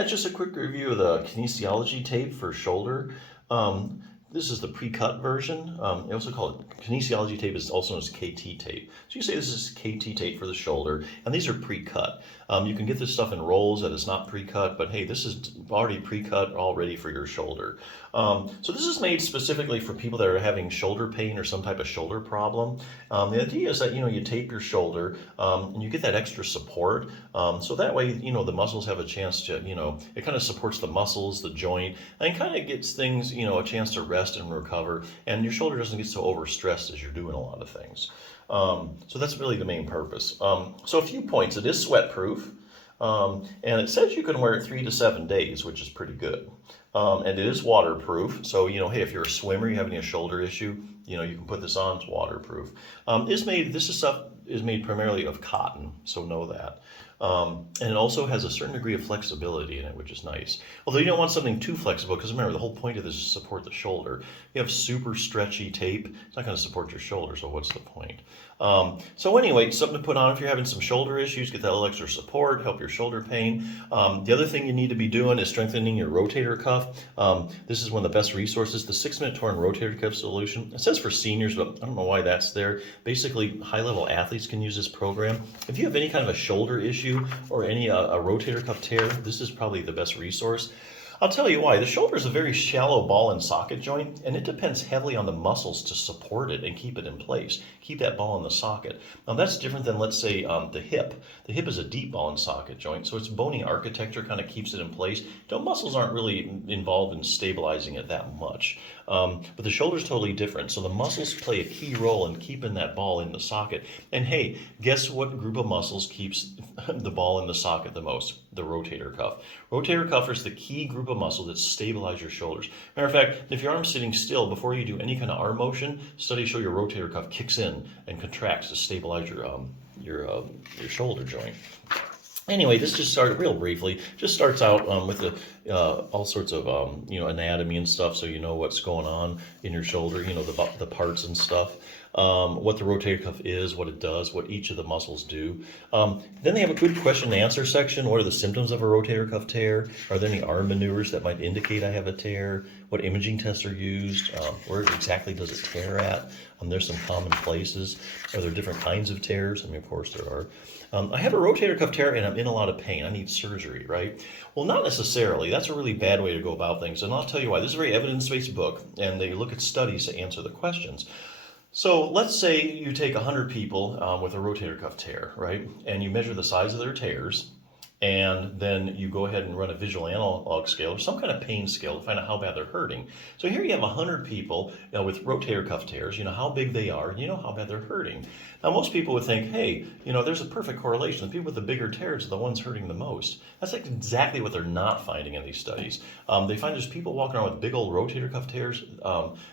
Yeah, just a quick review of the kinesiology tape for shoulder. This is the pre-cut version. They also call it kinesiology tape, is also known as KT tape. So you say this is KT tape for the shoulder, and these are pre-cut. You can get this stuff in rolls that is not pre-cut, but hey, this is already pre-cut, all ready for your shoulder. So this is made specifically for people that are having shoulder pain or some type of shoulder problem. The idea is that you tape your shoulder and you get that extra support. So that way the muscles have a chance to it kind of supports the muscles, the joint, and kind of gets things a chance to rest and recover, and your shoulder doesn't get so overstressed as you're doing a lot of things. So that's really the main purpose. So a few points. It is sweat proof. And it says you can wear it 3 to 7 days, which is pretty good. And it is waterproof. So, hey, if you're a swimmer, you have any shoulder issue, you can put this on. It's waterproof. This stuff is made primarily of cotton, so know that. And it also has a certain degree of flexibility in it, which is nice. Although you don't want something too flexible, because remember, the whole point of this is to support the shoulder. You have super stretchy tape, it's not going to support your shoulder, so what's the point? So anyway, something to put on if you're having some shoulder issues, get that little extra support, help your shoulder pain. The other thing you need to be doing is strengthening your rotator cuff. This is one of the best resources, the 6-minute torn rotator cuff solution. It says for seniors, but I don't know why that's there. Basically, high-level athletes can use this program. If you have any kind of a shoulder issue or any a rotator cuff tear, this is probably the best resource. I'll tell you why. The shoulder is a very shallow ball and socket joint, and it depends heavily on the muscles to support it and keep it in place, keep that ball in the socket. Now that's different than, let's say, the hip. The hip is a deep ball and socket joint, so its bony architecture kind of keeps it in place. The muscles aren't really involved in stabilizing it that much. But the shoulder is totally different, so the muscles play a key role in keeping that ball in the socket. And hey, guess what group of muscles keeps the ball in the socket the most? The rotator cuff. Rotator cuff is the key group of muscles that stabilize your shoulders. Matter of fact, if your arm's sitting still, before you do any kind of arm motion, studies show your rotator cuff kicks in and contracts to stabilize your shoulder joint. Anyway, this just started real briefly. Just starts out with all sorts of anatomy and stuff, so you know what's going on in your shoulder. The parts and stuff. What the rotator cuff is, what it does, what each of the muscles do. Then they have a good question and answer section. What are the symptoms of a rotator cuff tear? Are there any arm maneuvers that might indicate I have a tear? What imaging tests are used? Where exactly does it tear at? There's some common places. Are there different kinds of tears? Of course there are. I have a rotator cuff tear and I'm in a lot of pain. I need surgery, right? Well, not necessarily. That's a really bad way to go about things. And I'll tell you why. This is a very evidence-based book, and they look at studies to answer the questions. So let's say you take 100 people with a rotator cuff tear, right? And you measure the size of their tears, and then you go ahead and run a visual analog scale or some kind of pain scale to find out how bad they're hurting. So here you have 100 people with rotator cuff tears, how big they are, and you know how bad they're hurting. Now most people would think, hey, there's a perfect correlation. The people with the bigger tears are the ones hurting the most. That's exactly what they're not finding in these studies. They find there's people walking around with big old rotator cuff tears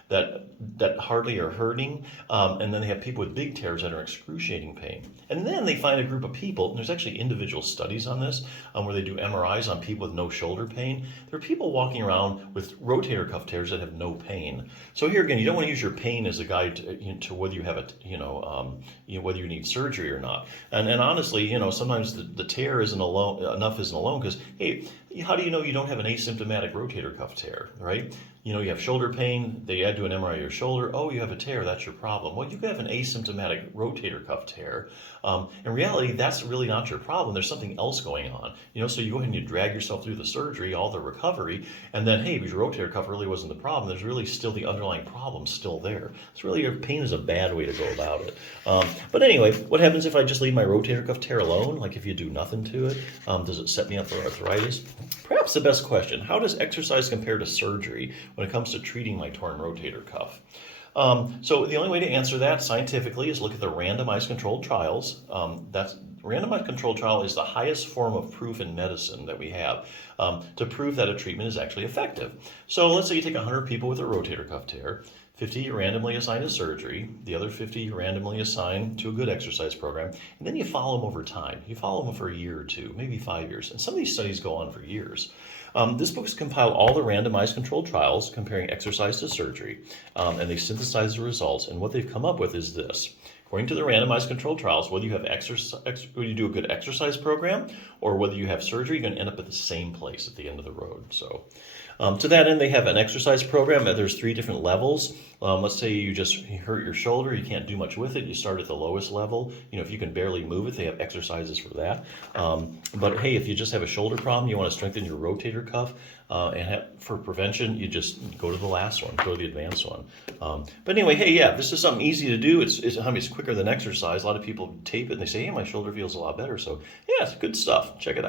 that hardly are hurting, and then they have people with big tears that are in excruciating pain. And then they find a group of people, and there's actually individual studies on this, where they do MRIs on people with no shoulder pain. There are people walking around with rotator cuff tears that have no pain. So here again, you don't want to use your pain as a guide to whether you have whether you need surgery or not. And honestly, sometimes the tear isn't alone because, hey, how do you know you don't have an asymptomatic rotator cuff tear, right? You have shoulder pain, they do an MRI of your shoulder, oh, you have a tear, that's your problem. Well, you could have an asymptomatic rotator cuff tear. In reality, that's really not your problem. There's something else going on. So you go ahead and you drag yourself through the surgery, all the recovery, and then, hey, because your rotator cuff really wasn't the problem, there's really still the underlying problem still there. It's really, your pain is a bad way to go about it. But anyway, what happens if I just leave my rotator cuff tear alone? Like if you do nothing to it, does it set me up for arthritis? Perhaps the best question, how does exercise compare to surgery when it comes to treating my torn rotator cuff? So the only way to answer that scientifically is look at the randomized controlled trials. Randomized controlled trial is the highest form of proof in medicine that we have to prove that a treatment is actually effective. So let's say you take 100 people with a rotator cuff tear, 50 you randomly assign to surgery, the other 50 you randomly assign to a good exercise program, and then you follow them over time. You follow them for a year or two, maybe 5 years, and some of these studies go on for years. This book has compiled all the randomized controlled trials comparing exercise to surgery, and they synthesize the results, and what they've come up with is this. according to the randomized controlled trials, whether you have whether you do a good exercise program or whether you have surgery, you're going to end up at the same place at the end of the road. So to that end, they have an exercise program. There's 3 different levels. Let's say you hurt your shoulder, you can't do much with it. You start at the lowest level. If you can barely move it, they have exercises for that. But hey, if you just have a shoulder problem, you want to strengthen your rotator cuff, for prevention, you just go to the last one, go to the advanced one. But anyway, hey, yeah, this is something easy to do. It's quicker than exercise. A lot of people tape it and they say, hey, my shoulder feels a lot better. So yeah, it's good stuff. Check it out.